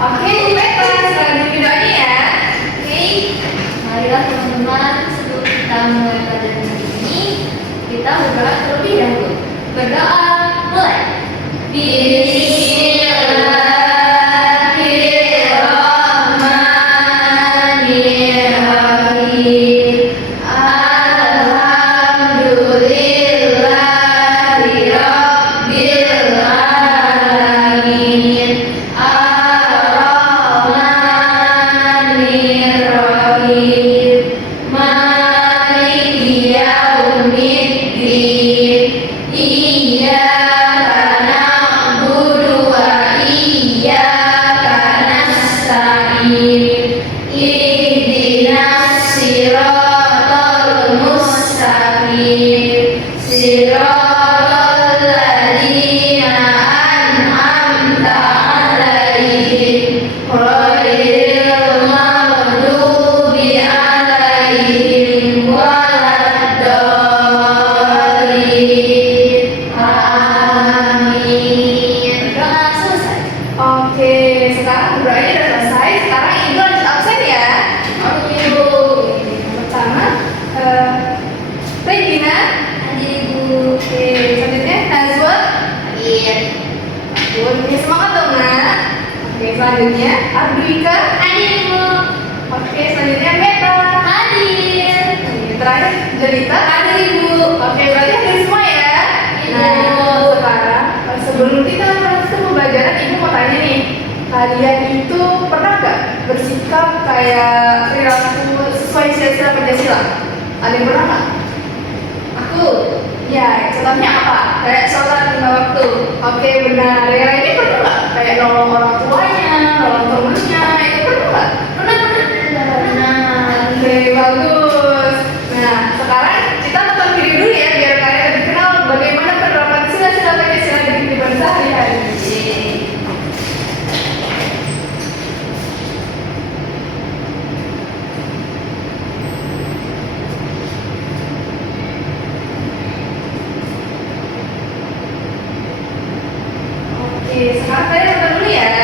Oke, baiklah, selanjutnya videonya ya. Oke, marilah teman-teman sebelum kita mulai pelajaran hari ini, kita berdoa terlebih dahulu. Berdoa, mulai. Bismillahirrahmanirrahim. Alhamdulillahirabbil alamin. Ar-Rahmanirrahim. Maliki yaumiddin. Iyyaka na'budu wa iyyaka nasta'in. Ihdinas siratal mustaqim. Siratal ladzina an'amta 'alaihim ghairil maghdubi 'alaihim waladdallin. Amin. Doa selesai. Oke, sekarang berdoanya udah selesai. Sekarang Ibu lanjut absen ya. Oke, Ibu. Yang pertama, Regina. Hadir Ibu. Oke, selanjutnya Nazwa. Hadir. Oke, semangat dong, Nak. Oke, selanjutnya Ardwika. Hadir Ibu. Oke, selanjutnya Meta. Hadir. Oke, terakhir Jelita. Hadir Ibu. Oke, berarti hadir semua ya. Ibu. Nah, sekarang sebelum kita lanjut ke pembelajaran, Ibu mau tanya nih, kalian itu pernah nggak bersikap kayak perilaku sesuai sila-sila Pancasila? Ada yang pernah nggak? Aku. Ya, contohnya apa? Kayak sholat 5 waktu. Oke, benar. Yang lainnya pernah nggak? Kayak nolong orang tuanya, nolong temennya, itu pernah nggak? Pernah. Oke, bagus. Nah, sekarang kita nonton video dulu ya, biar kalian lebih kenal bagaimana penerapan sila-sila Pancasila di kehidupan sehari-hari. Oke, sekarang kalian nonton dulu ya.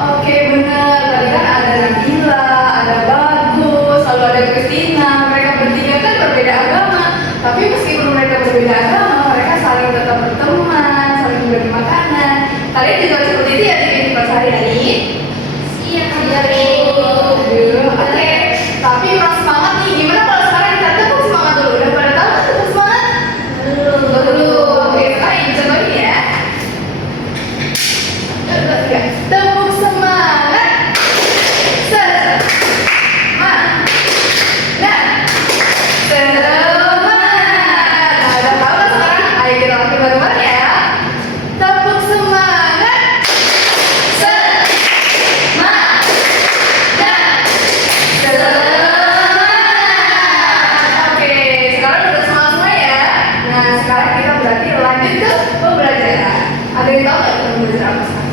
Oke, benar. Tadi kan ada Nabila, ada Bagus, lalu ada Christina. Mereka bertiga kan berbeda agama. Tapi meskipun mereka berbeda agama, mereka saling tetap berteman, saling berbagi makanan. Kalian juga seperti itu ya di kehidupan sehari-hari? Iya, Oke, tapi kurang semangat nih. Gimana kalau sekarang kita tetap semangat dulu? Udah pada tahu kan tetap semangat? Belum. Oke, sekarang contohin ya. Tepuk semangat. Semangat. Semangat. Nah, udah tahu kan sekarang? Ayo kita lakukan bareng-bareng ya. Tepuk semangat. Semangat. Oke, sekarang udah semangat semua ya. Nah, sekarang kita berarti lanjut ke pembelajaran. Ada yang tahu nggak kita belajar apa sekarang?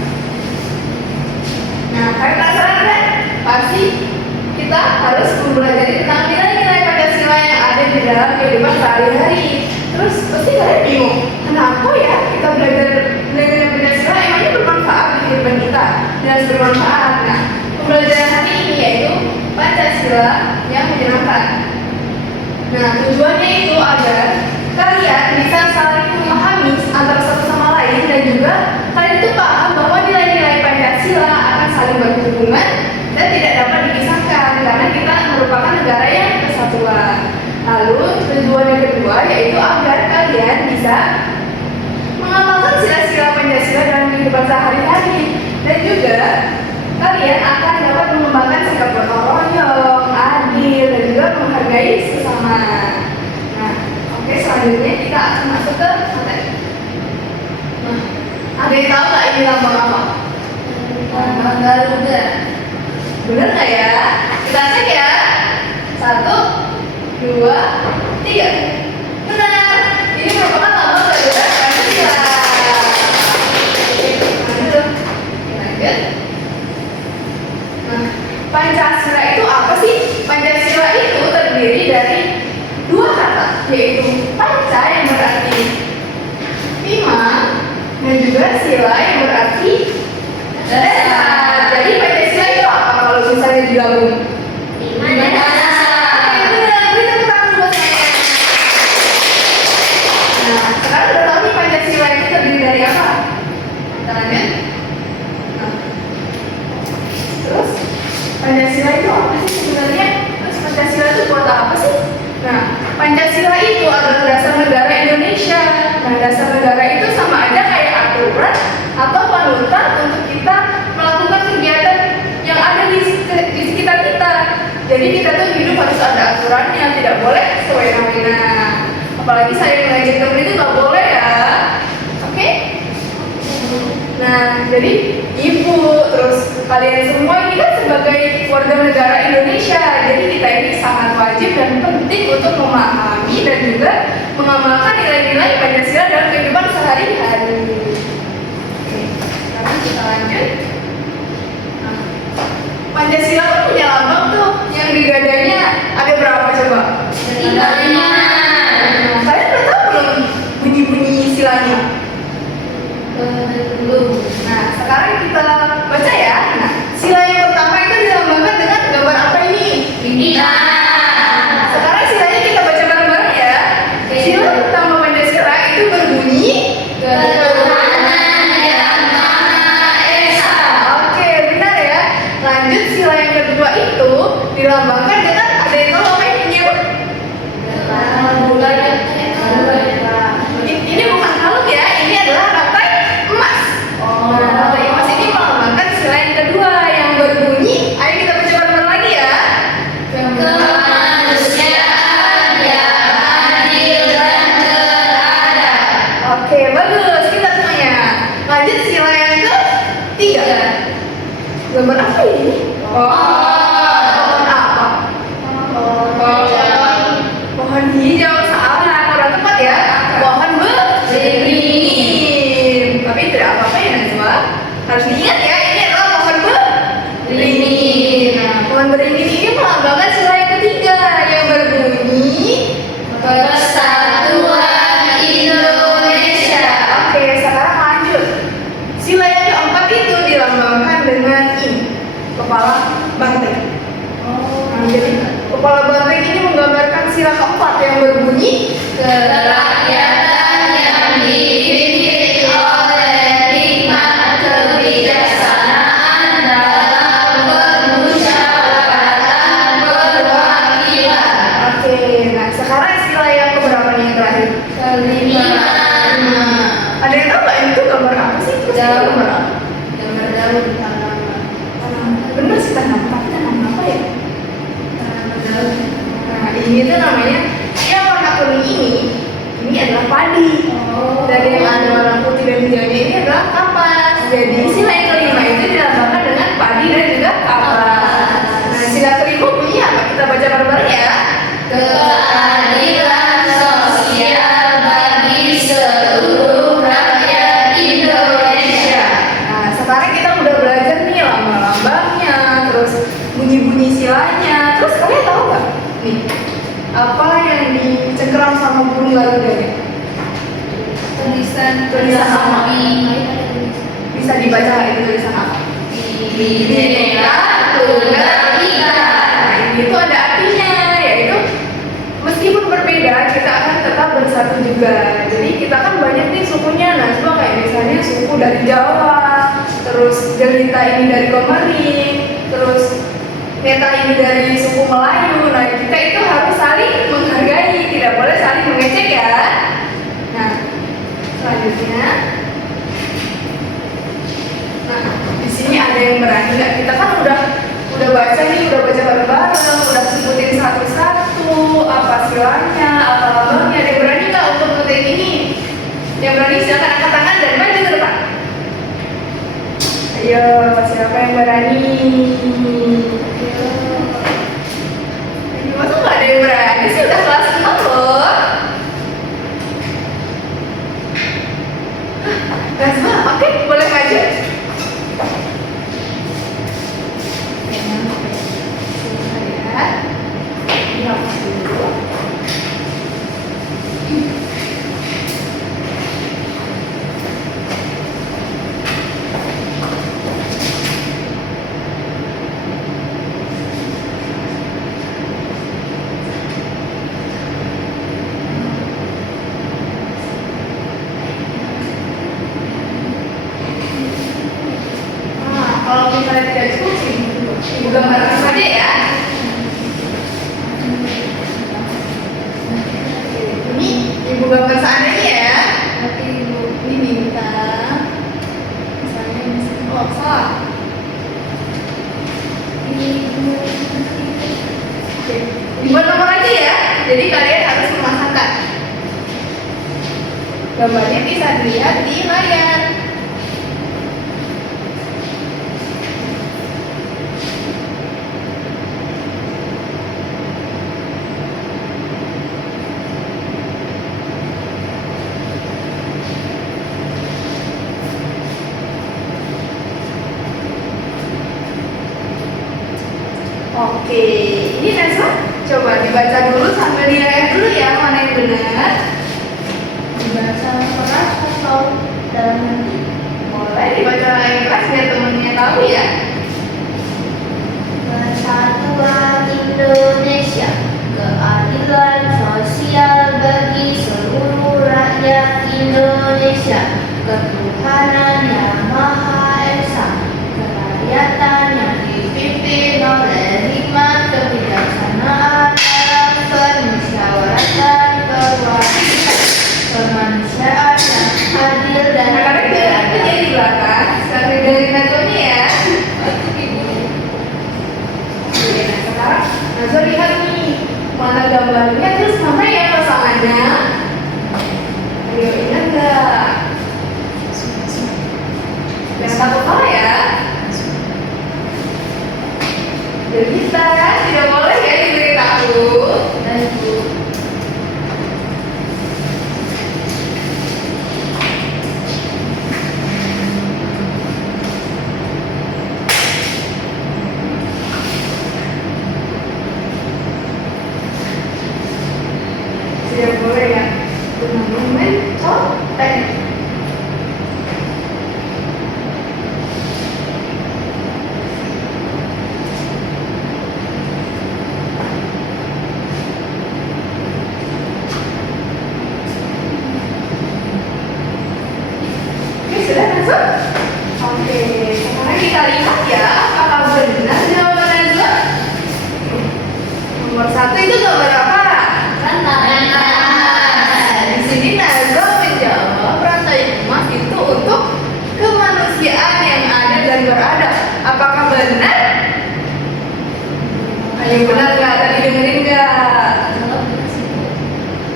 Nah, kalian penasaran kan? Pasti kita harus mempelajari tentang nilai-nilai Pancasila yang ada di dalam kehidupan sehari-hari. Terus pasti kalian bingung, kenapa ya kita belajar nilai-nilai Pancasila emangnya bermanfaat di kehidupan kita? Jelas bermanfaat. Nah, pembelajaran hari ini yaitu Pancasila yang menyenangkan. Nah, tujuannya itu agar kalian bisa saling memahami antara satu sama lain dan juga kalian itu paham bahwa nilai-nilai Pancasila akan saling berhubungan dan tidak dapat dipisahkan karena kita merupakan negara yang kesatuan. Lalu tujuan yang kedua yaitu agar kalian bisa mengamalkan sila-sila Pancasila dalam kehidupan sehari-hari dan juga kalian akan dapat mengembangkan sikap gotong royong, adil dan juga menghargai sesama. Nah, oke, selanjutnya kita akan masuk ke materi. Nah, ada yang tahu nggak ini lambang apa? Lambang Garuda. Bener nggak ya? Kita cek ya. 1, 2, 3. Benar. Ini merupakan lambang Garuda Pancasila. Lanjut. Lanjut. Nah, Pancasila itu apa sih? Pancasila itu terdiri dari 2 kata, yaitu panca yang berarti 5 dan juga sila yang berarti dasar. Jadi Pancasila itu apa kalau misalnya digabung? Nah, sekarang udah tahu nih Pancasila itu terdiri dari apa? Kita lanjut. Nah, terus Pancasila itu apa sih sebenarnya? Terus Pancasila itu buat apa sih? Nah, Pancasila itu adalah dasar negara Indonesia. Nah, dasar negara itu sama aja kayak aturan atau panutan untuk kita melakukan kegiatan yang ada di sekitar kita. Jadi kita tuh hidup harus ada aturannya, tidak boleh sewena-wena. Apalagi saya mengajar temen itu nggak boleh ya. Oke? Nah, jadi ibu, terus kalian semua ini kan sebagai warga negara Indonesia, jadi kita ini sangat wajib dan penting untuk memahami dan juga mengamalkan nilai-nilai Pancasila dalam kehidupan sehari-hari. Oke, sekarang kita lanjut. Nah, Pancasila kan punya lambang tuh, yang di dadanya ada berapa coba? 3. Nah, kalian udah tahu belum bunyi-bunyi silanya? Belum. Nah, sekarang kita baca ya. Nah, sila yang pertama itu dilambangkan dengan gambar apa ini? Bintang. Sekarang silanya kita baca bareng-bareng ya. Sila pertama Pancasila itu berbunyi Ketuhanan yang Maha Esa. Oke, benar ya. Lanjut, sila yang kedua itu dilambangkan dengan ada yang tahu apa ini apa? Bulan. Ini bukan kalung ya, ini adalah rantai emas. Nah, rantai emas ini melambangkan sila yang kedua yang berbunyi. Ayo kita baca bareng-bareng lagi ya. Kemanusiaan yang adil dan beradab. Oke, bagus. Kita semuanya. Lanjut sila yang ketiga. Gambar apa ini? Pohon apa? Pohon hijau. Salah, kurang tepat ya. Pohon beringin. Tapi tidak apa-apa ya Najwa. Harus diingat ya, ini adalah pohon beringin. Nah, pohon beringin ini melambangkan sila yang ketiga yang berbunyi Persatuan Indonesia. Oke, sekarang lanjut. Sila yang keempat itu dilambangkan dengan kepala banteng. Oh, Nah, jadi kepala banteng ini menggambarkan sila keempat yang berbunyi kerakyatan yang dipimpin oleh hikmat kebijaksanaan dalam permusyawaratan perwakilan. Oke, nah sekarang sila yang keberapa nih yang terakhir? Kelima. Ada yang tahu nggak ini tuh gambar apa sih? Terus ini gambar apa? Gambar daun tanaman. Bener sih tanaman, tapi tanaman apa ya? Tanaman daun. Nah, ini tuh namanya yang warna kuning ini adalah padi. Oh. Dan yang ada warna putih dan hijaunya ini adalah kapas. Jadi sila yang kelima itu dilambangkan dengan padi dan juga kapas. Nah, sila kelima bunyi apa? Kita baca bareng-bareng ya. Keadilan sosial bagi seluruh rakyat Indonesia. Nah, sekarang kita udah belajar nih lambang-lambangnya, terus bunyi-bunyi silanya. Terus kalian tahu nggak nih apa yang dicengkeram sama burung garudanya? Tulisan apa? Bisa dibaca itu tulisan apa? Bhinneka Tunggal Ika. Nah, ini tuh ada artinya, yaitu meskipun berbeda kita akan tetap bersatu juga. Jadi kita kan banyak nih sukunya. Nah, coba kayak misalnya suku dari Jawa, terus Jelita ini dari Komering, terus Neta ini dari suku Melayu. Nah, kita itu harus saling menghargai, tidak boleh saling mengecek ya. Nah, selanjutnya, nah di sini ada yang berani nggak? Kita kan udah baca nih, udah baca bareng-bareng, udah sebutin satu-satu apa silanya, apa lambangnya. Ada yang berani nggak untuk ngetik ini? Yang berani silakan angkat tangan dan maju ke depan. Ayo, siapa yang berani? Ayo, masa nggak ada yang berani sih? Udah kelas 6 loh. Kelas 6, oke, boleh maju. Kalau misalnya tidak cukup sih, ibu gambarkan saja ya. Ini ibu gambar seandainya ya. Nanti ibu ini minta, misalnya di sini, oh salah. Oke, dibuat nomor aja ya. Jadi kalian harus memasangkan. Gambarnya bisa dilihat di layar. Oke, ini Nesla coba dibaca dulu sambil dilihat dulu ya mana yang benar. Dibaca keras atau dalam hati? Boleh dibaca yang keras biar temennya tahu ya. Persatuan Indonesia, keadilan sosial bagi seluruh rakyat Indonesia, ketuhanan yang Maha Esa, kerakyatan yang dipimpin oleh hikmat kebijaksanaan dalam permusyawaratan perwakilan, kemanusiaan yang adil dan Kalian biar aku jadi di belakang, sekali dari Nazonya ya. Oke, nah sekarang Nazo lihat nih mana gambarnya terus mana ya pasangannya. Ayo ingat nggak? Yang satu kali ya. Jadi kita tidak boleh ya diberitahu. dan ibu. Tidak boleh ya momen contek. benar nggak? Tadi dengerin nggak?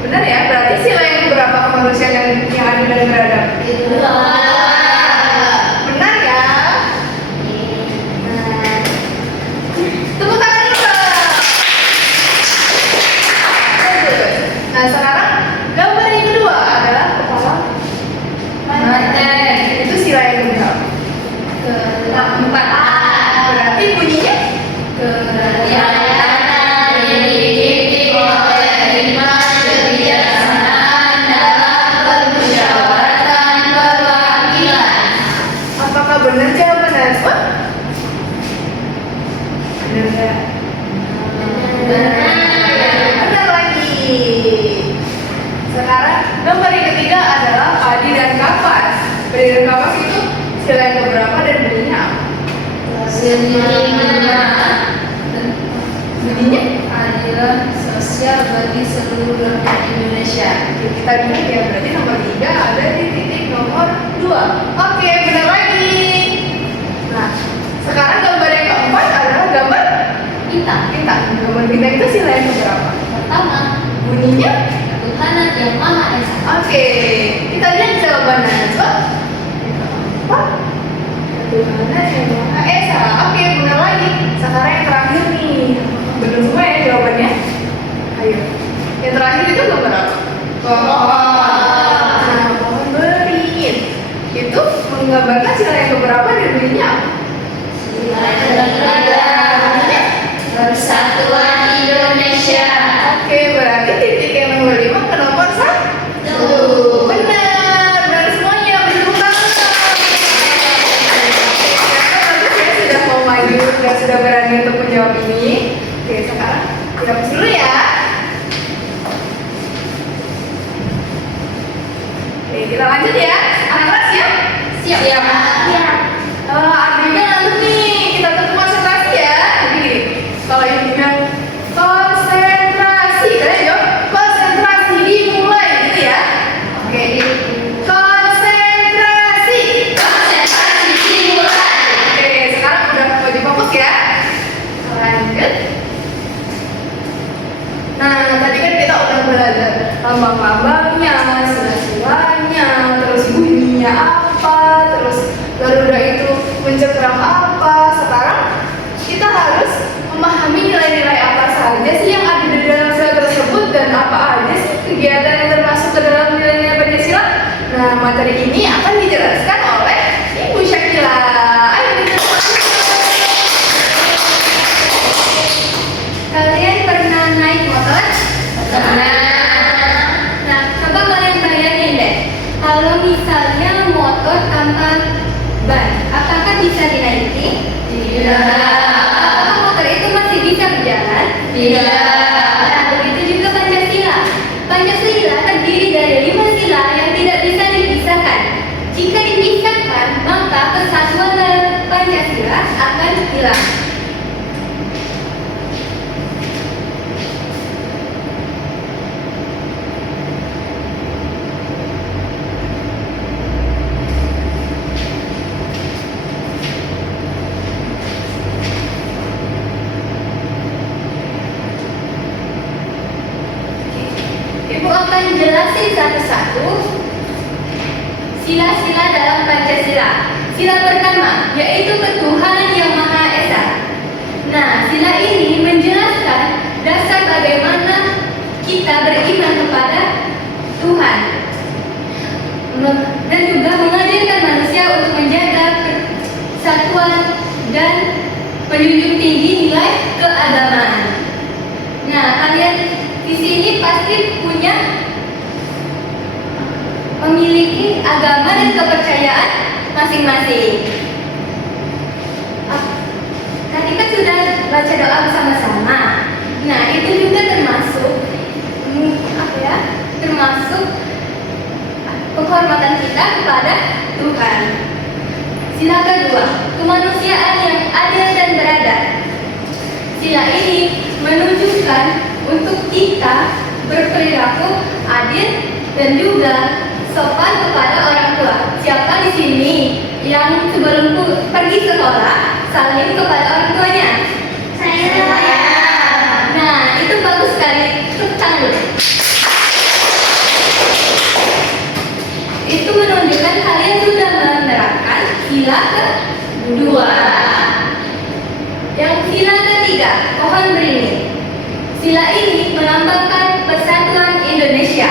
Benar ya, berarti sila yang berapa kemanusiaan yang adil dan beradab? Kedua. Benar ya? Nah, tepuk tangan dulu. Bagus. Nah sekarang gambar yang kedua adalah kepala banteng. Itu sila yang berapa? Keempat. Berarti bunyinya Kerakyatan dididik oleh hikmat kebijaksanaan dalam permusyawaratan perwakilan. apakah benar jawaban Nazwa? Benar nggak? Benar lagi. Sekarang gambar yang ketiga adalah padi dan kapas. Padi dan kapas itu sila yang keberapa dan bunyinya apa? Bunyinya Keadilan sosial bagi seluruh rakyat Indonesia. kita lihat ya, berarti nomor 3 ada di titik nomor 2. Oke, benar lagi. Nah, sekarang gambar yang keempat adalah gambar Bintang. bintang. Gambar bintang itu sila yang keberapa? Pertama, Bunyinya Ketuhanan yang Maha Esa. oke, kita lihat jawabannya Najwa. Apa? Ketuhanan yang Maha Esa. Oke, benar lagi. Sekarang yang terakhir nih. Benar semua ya jawabannya? Ayo. Yang terakhir itu gambar apa? Nah, pohon beringin. Itu menggambarkan sila yang keberapa dan bunyinya apa? Persatuan Indonesia. Oke, berarti titik yang nomor 5 ke nomor 1. Benar semuanya. Bertepuk tangan. Bagus ya, sudah mau maju dan sudah berani untuk menjawab ini. Oke, sekarang kita hapus dulu ya. Oke, kita lanjut ya. Anak-anak siap? Siap. Artinya lanjut nih, kita tentu konsentrasi ya. Jadi gini, kalau yang bilang konsentrasi, kalian jawab konsentrasi dimulai gitu ya. Oke, konsentrasi. Konsentrasi dimulai. Oke, sekarang udah wajib fokus ya. Lanjut. Nah, tadi kan kita udah belajar lambang-lambangnya, sila-silanya, terus bunyinya apa, terus Garuda itu mencengkeram apa. Sekarang kita harus memahami nilai-nilai apa saja sih yang ada di dalam sila tersebut dan apa aja sih kegiatan yang termasuk ke dalam nilai-nilai Pancasila. Nah, materi ini akan dijelaskan oleh Ibu Syakila. Ayo dijelaskan. Kalian pernah naik motor? Nah, coba kalian bayangin deh, kalau misalnya motor tanpa ban, apakah bisa dinaiki? Apakah motor itu masih bisa berjalan? Nah, begitu juga Pancasila. Pancasila terdiri dari 5 sila yang tidak bisa dipisahkan. Jika dipisahkan, maka kesatuan dalam Pancasila akan hilang. Ibu akan jelasin satu-satu sila-sila dalam Pancasila. Sila pertama yaitu ketuhanan yang Maha Esa. Nah, sila ini menjelaskan dasar bagaimana kita beriman kepada Tuhan dan juga mengajarkan manusia untuk menjaga persatuan dan menjunjung tinggi nilai keagamaan. Nah, kalian di sini pasti punya memiliki agama dan kepercayaan masing-masing. Tadi kan sudah baca doa bersama-sama. Nah, itu juga termasuk termasuk penghormatan kita kepada Tuhan. Sila kedua, kemanusiaan yang adil dan beradab. Sila ini menunjukkan untuk kita berperilaku adil dan juga sopan kepada orang tua. Siapa di sini yang sebelum pergi sekolah saling kepada orang tuanya? Saya. itu menunjukkan kalian sudah menerapkan sila kedua. Yang sila ketiga, pohon beringin. Sila ini melambangkan persatuan Indonesia.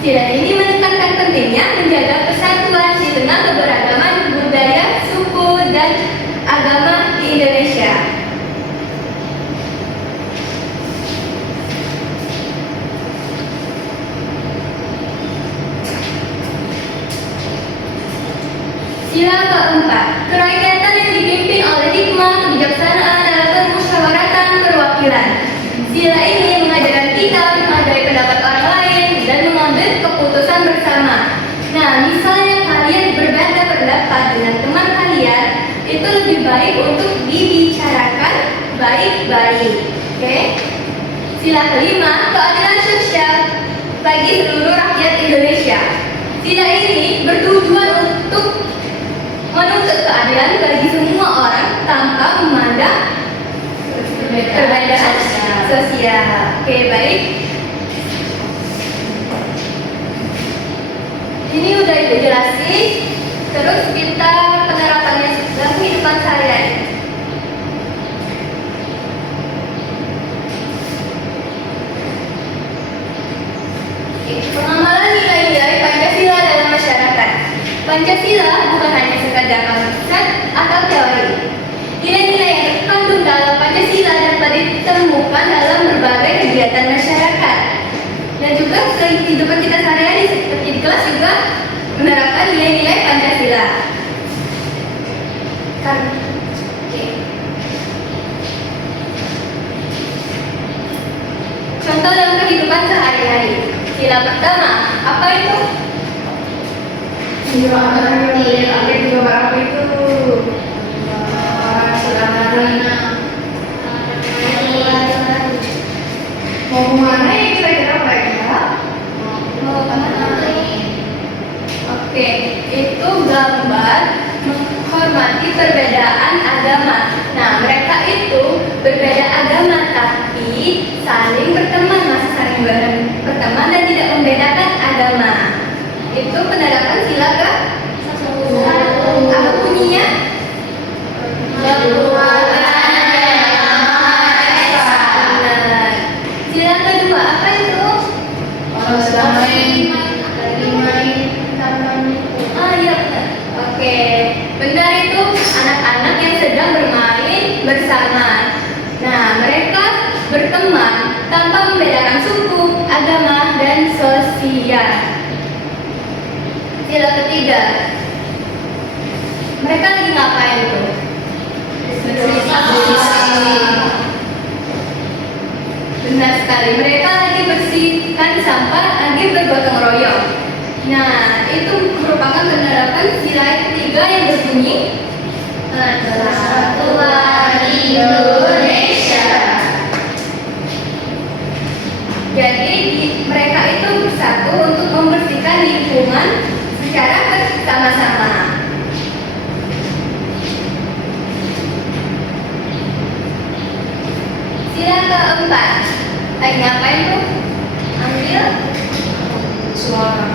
Sila ini menekankan pentingnya menjaga persatuan di tengah keberagaman budaya, suku, dan agama di Indonesia. Sila keempat, kerakyatan yang dipimpin oleh hikmah, kebijaksanaan dalam permusyawaratan perwakilan. Sila ini mengajarkan kita menghargai pendapat orang lain dan mengambil keputusan bersama. Nah, misalnya kalian berbeda pendapat dengan teman kalian, itu lebih baik untuk dibicarakan baik-baik. Oke? Sila kelima, keadilan sosial bagi seluruh rakyat Indonesia. Sila ini bertujuan untuk menuntut keadilan bagi semua orang tanpa memandang perbedaan sosial. Oke, baik. Ini udah ibu jelasin. Terus kita penerapannya dalam kehidupan sehari-hari. Oke, pengamalan nilai-nilai Pancasila dalam masyarakat. Pancasila bukan hanya sekadar konsep atau teori. Nilai-nilai yang terkandung dalam Pancasila dapat ditemukan dalam berbagai kegiatan masyarakat. Dan juga kehidupan kita sehari-hari seperti di kelas juga menerapkan nilai-nilai Pancasila. Oke. Contoh dalam kehidupan sehari-hari. Sila pertama, apa itu? Sila apa itu? Apa itu? Mau kemana ya kira-kira mereka? Mau kemana? Oke, itu gambar menghormati perbedaan agama. Nah, mereka itu berbeda agama tapi saling berteman, masih saling berteman dan tidak membedakan agama. Itu penerapan sila ke? Apa bunyinya? Sila kedua, apa itu? Iya benar. Oke, benar itu anak-anak yang sedang bermain bersama. Nah, mereka berteman tanpa membedakan suku, agama, dan sosial. Sila ketiga, mereka lagi ngapain tuh? Benar sekali, mereka lagi bersihkan sampah, lagi bergotong royong. Nah, itu merupakan penerapan sila ketiga yang berbunyi Persatuan Indonesia. Jadi mereka itu bersatu untuk membersihkan lingkungan secara bersama-sama. Sila keempat, lagi ngapain tuh? Ambil Suara.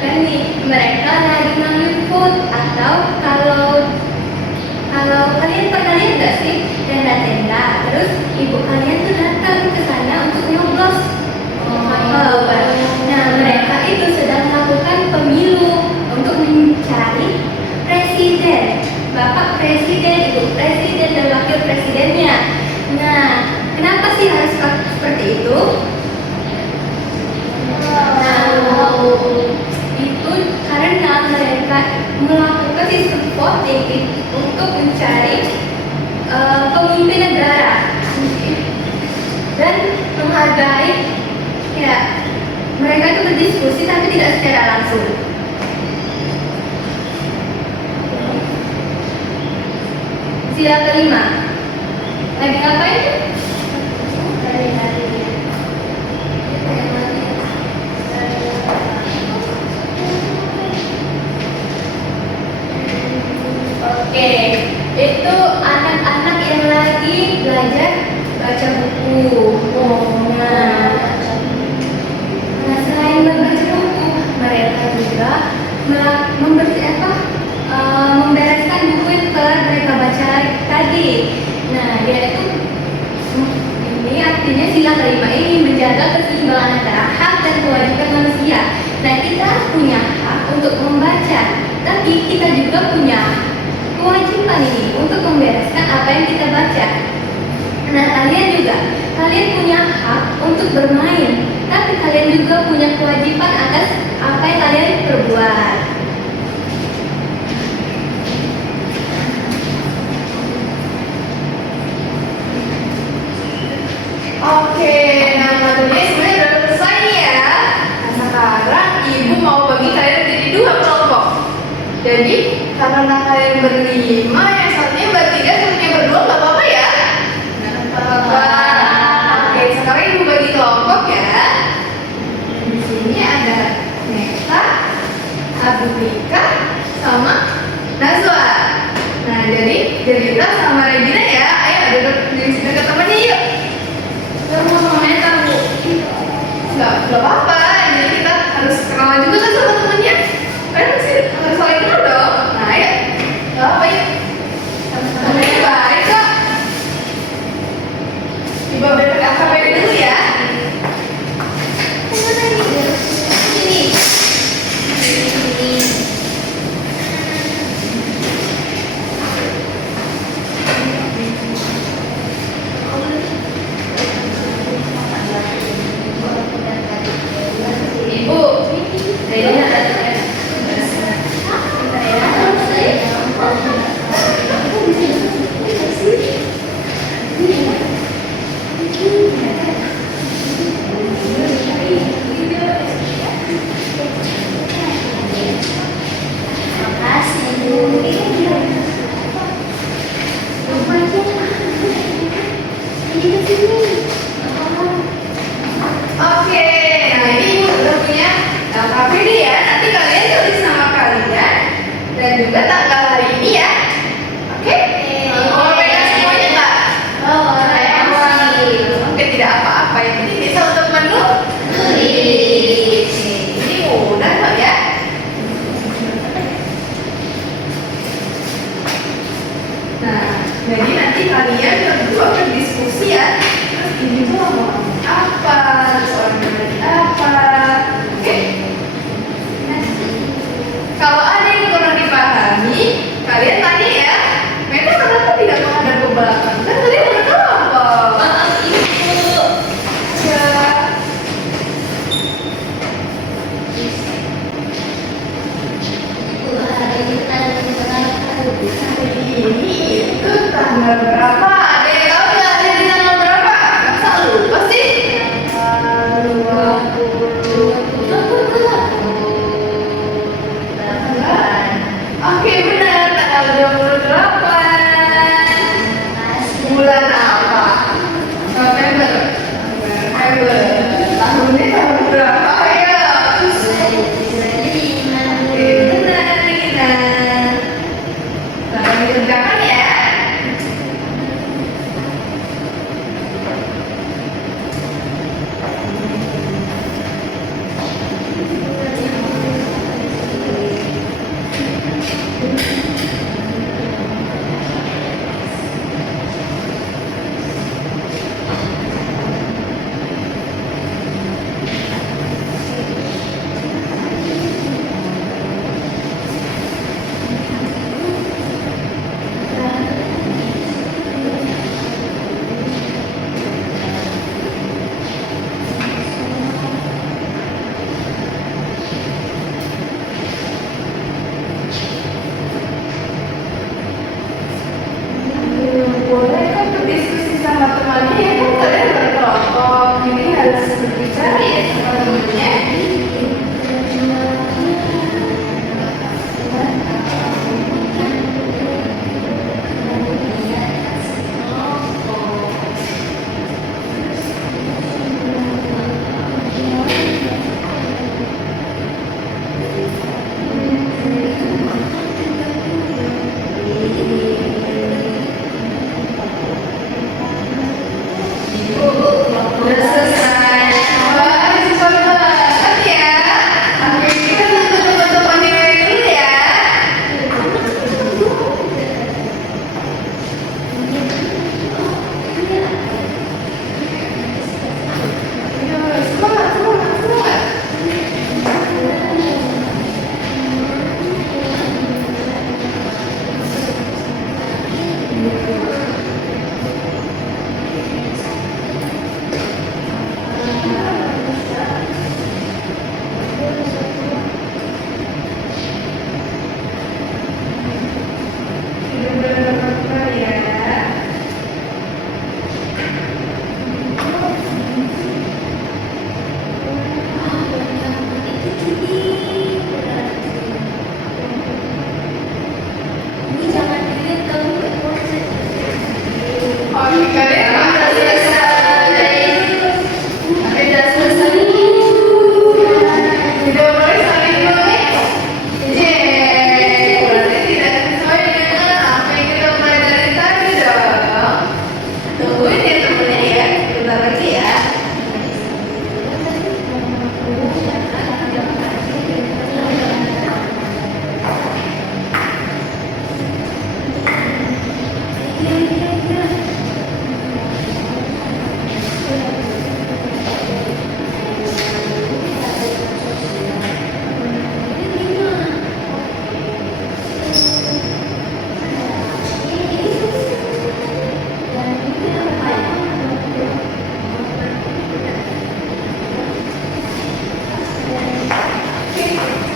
bukan nih, mereka lagi ngambil food atau kalau kalian pernah lihat nggak sih tenda-tenda, terus ibu kalian tuh datang ke sana untuk nyoblos. Nah, mereka itu sedang melakukan pemilu untuk mencari presiden, bapak presiden, ibu presiden, dan wakil presidennya. Nah, kenapa sih harus seperti itu? Itu karena mereka melakukan sistem voting untuk mencari pemimpin negara dan menghargai, ya, mereka itu berdiskusi tapi tidak secara langsung. Sila kelima, lagi ngapain? Oke, itu anak-anak yang lagi belajar baca buku. kalian punya hak untuk bermain, tapi kalian juga punya kewajiban atas apa yang kalian perbuat. Oke, nah materinya sebenarnya udah selesai nih ya. Nah, sekarang ibu mau bagi kalian jadi dua kelompok. Jadi karena kalian berlima, yang satunya bertiga, satunya berdua, nggak apa-apa ya? Nggak apa-apa. Oke, sekarang ibu bagi kelompok ya. Di sini ada Neta, Abdulika, sama Nazwa. Nah, jadi Delita sama Regina ya. Ayo duduk di sini ke temannya yuk. Mau Neta, Bu. Nggak apa-apa, jadi kita harus kenalan juga kan sama temennya. Kan sih harus saling kenal dong. Nah ya, nggak apa yuk. Temennya baik kok. Coba pakai alfabet dulu ya. Ini. Ini. Ibu, Regina ada. Bener-bener ya. Ini jangan dilihat kamu berproses. Oke, kalian udah selesai. Udah selesai. Udah mulai saling nulis. Yeay, berarti tidak sesuai dengan apa yang kita pelajari tadi dong. Tungguin ya temennya ya, bentar lagi ya.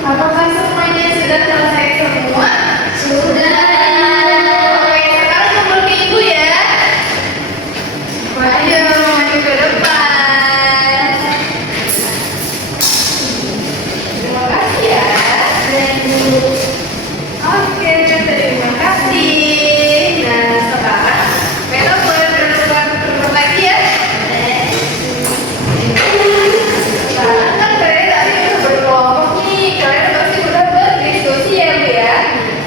Apakah semuanya sudah selesai semua? Sudah. Oke, sekarang kumpul ke ibu ya. Ayo maju ke depan. Terima kasih ya. Oke, terima kasih. Nah, sekarang kita boleh berdua lagi ya. Sekarang kan kalian tadi udah berkelompok nih, kalian pasti udah berdiskusi ya Bu ya.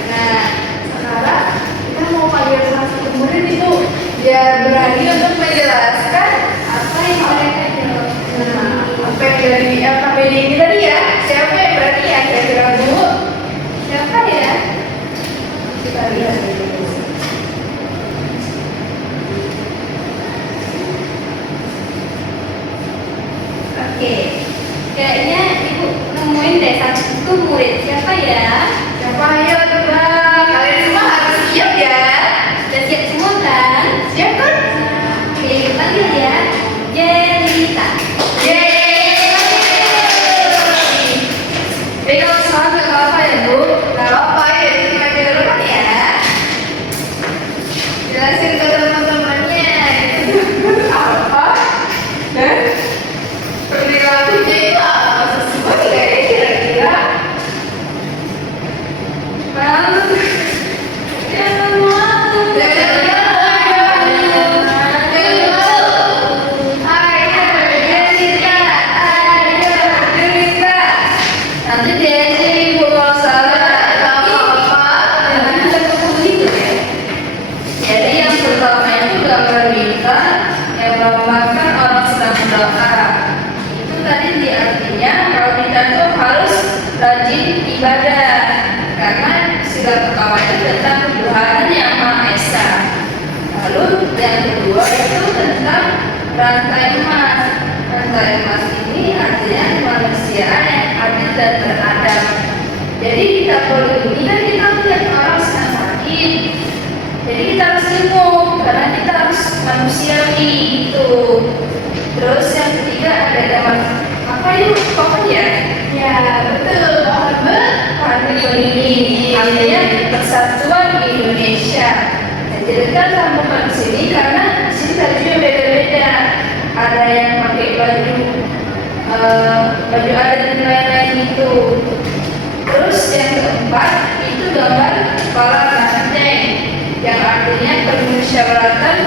Nah, sekarang kita mau panggil salah satu murid itu biar berani untuk menjelaskan apa yang mereka jawab. Nah, apa yang dari LKPD ini tadi ya, siapa yang berani ya kira-kira Bu? Siapa ya? Kita lihat dulu. Oke, kayaknya ibu nemuin deh satu murid siapa ya? Siapa ayo coba? Kalian semua harus siap ya. Udah siap semua kan? Siap kan? Oke, kita panggil ya. Jelita. Yeay! Kalau salah nggak apa-apa ya Bu? Nggak apa-apa ya, jadi aja dulu kan ya. Jelasin ke teman-temannya. Apa? Dan perilakunya itu apa? Sesuai nggak ya kira-kira? Malu. Jangan malu. Jangan malu. Jangan malu. Ayo Jelita. Ayo Jelita. Nanti dia sih Bu kalau salah nggak apa-apa. Jangan kita gitu ya. Jadi yang pertama itu gambar bintang yang melambangkan orang sedang berdoa. Itu tadi artinya kalau kita tuh harus rajin ibadah karena segala perkara itu tentang Tuhan yang Maha Esa. Lalu yang kedua itu tentang rantai emas. Rantai emas ini artinya kemanusiaan yang adil dan beradab. Jadi kita perlu ini kan kita melihat orang sedang sakit. Jadi kita harus senyum karena kita harus manusiawi gitu. Terus yang ketiga ada gambar apa itu pokoknya? Ya betul, pohon ini artinya persatuan Indonesia. Dijadikan sambungan di sini karena di sini bajunya beda-beda. Ada yang pakai baju adat dan lain-lain itu. Terus yang keempat itu gambar kepala banteng yang artinya permusyawaratan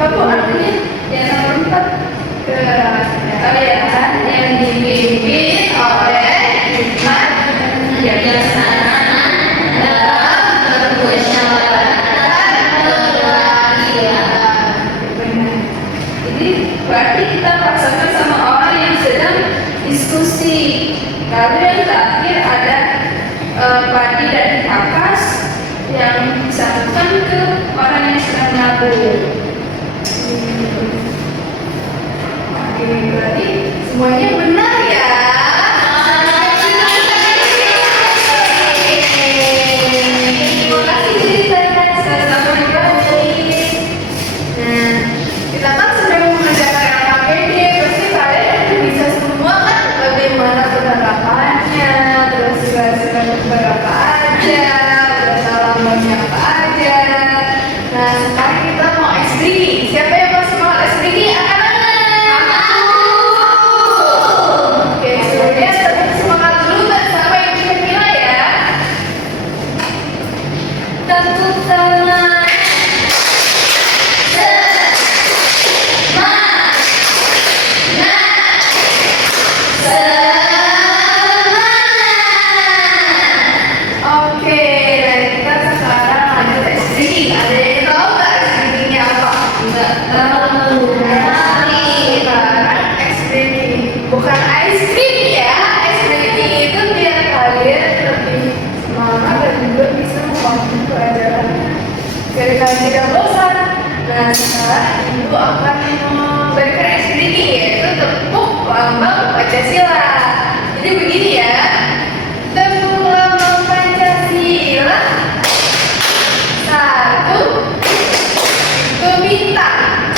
apa bu artinya yang nomor 4 kerajaan yang dipimpin oleh hikmat bijaksana dalam bermusyawaratan kebahagiaan. Jadi berarti kita pasangan sama orang yang sedang diskusi. Lalu yang terakhir ada padi dan kapas yang disatukan ke orang yang sedang nabung. Oke, berarti semuanya benar ya. Terima kasih ceritanya. Sama-sama juga. Nah, kita kan sedang mengerjakan LKPD, pasti kalian bisa semua kan? mencegah bosan. Nah, sekarang ibu akan memberikan sedikit yaitu tepuk lambang Pancasila. Jadi begini ya, tepuk lambang Pancasila. Satu, itu bintang.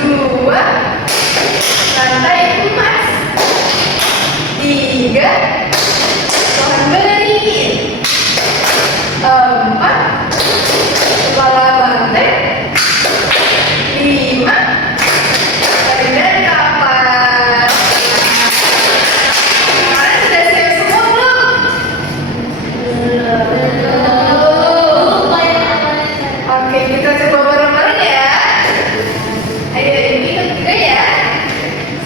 Dua, rantai emas. Tiga, pohon beringin. Empat, kepala banteng. Lima, badan kapal. Kalian sudah siap semua belum? Oke, kita coba bareng-bareng ya. Ayo, ini ketiga ya.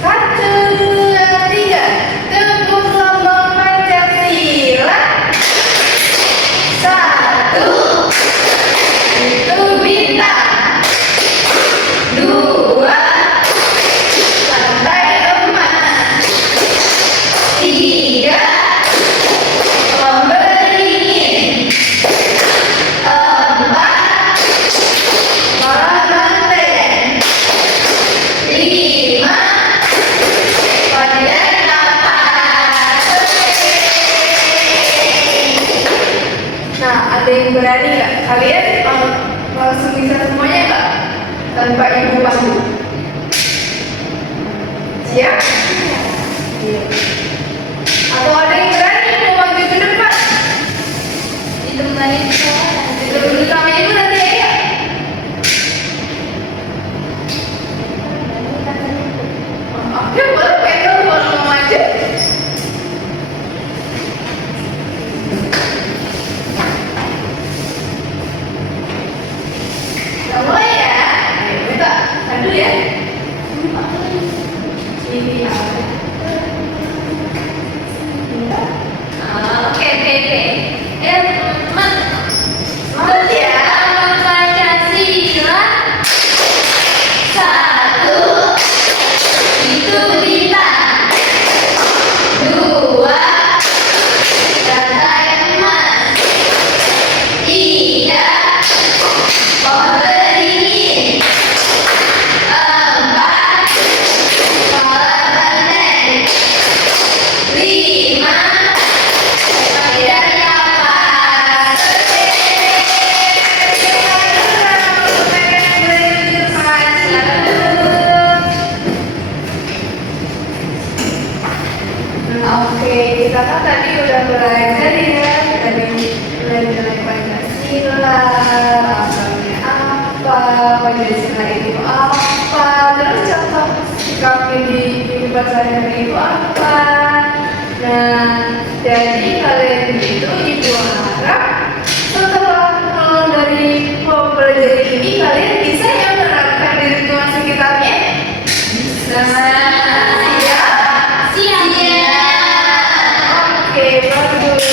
Satu, dua, tiga. Tepuk lambang Pancasila. Satu, itu bintang. Dua, lantai emas. Tiga, pohon beringin. Empat, kepala banteng. Lima, badan kapal. Nah, ada yang berani nggak? Kalian langsung bisa semuanya nggak? Tanpa ibu pandu. Siap? Iya. Atau ada yang berani mau maju ke depan? Ditemani sekolah. Dulu sama ibu nanti ya. Oke, boleh pegang kalau mau maju. Udah mulai ya. Ayo kita pandu ya. Sini ya. Oke. Teman. Semangat ya. Pancasila. Satu, itu bintang. Dua, rantai emas. Tiga, pohon beringin. Empat, kepala banteng. Lima, badan kapal. Oke, kita kan tadi udah belajar ya dari nilai-nilai Pancasila, asalnya apa, Pancasila itu apa, terus contoh sikapnya di kehidupan sehari-hari itu apa. Nah, jadi kalian itu ibu harap setelah pulang dari pembelajaran ini kalian bisa ya menerapkan di lingkungan sekitarnya. Bisa. Siap. Oke, bagus.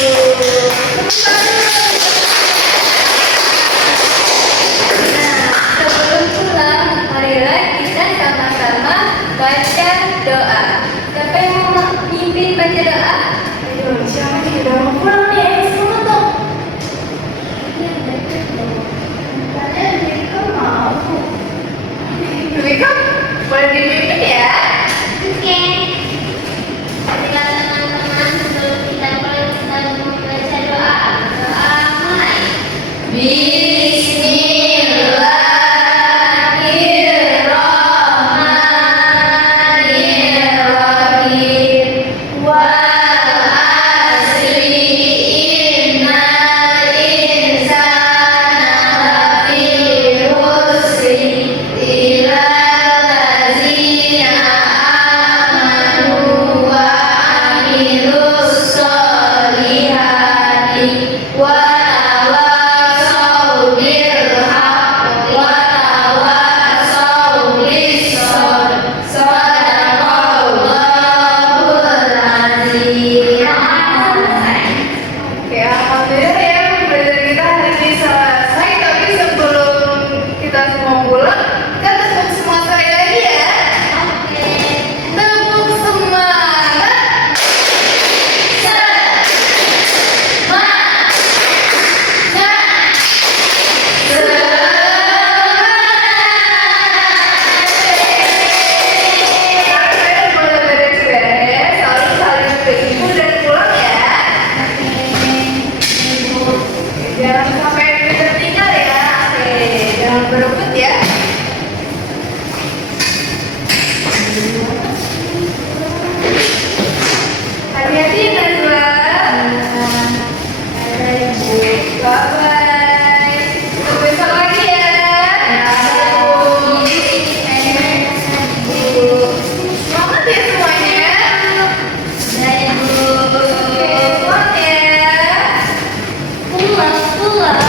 Nah, sebelum pulang, marilah kita sama-sama baca doa. Siapa yang mau mimpin baca doa? Ayo, siapa nih udah mau pulang nih? Ayo semua tuh. Kalian Rika mau? Rika, boleh dipimpin ya? Oke. Baiklah teman-teman, sebelum kita membaca doa mulai. Bismillahirrahmanirrahim. Wa Rasulullah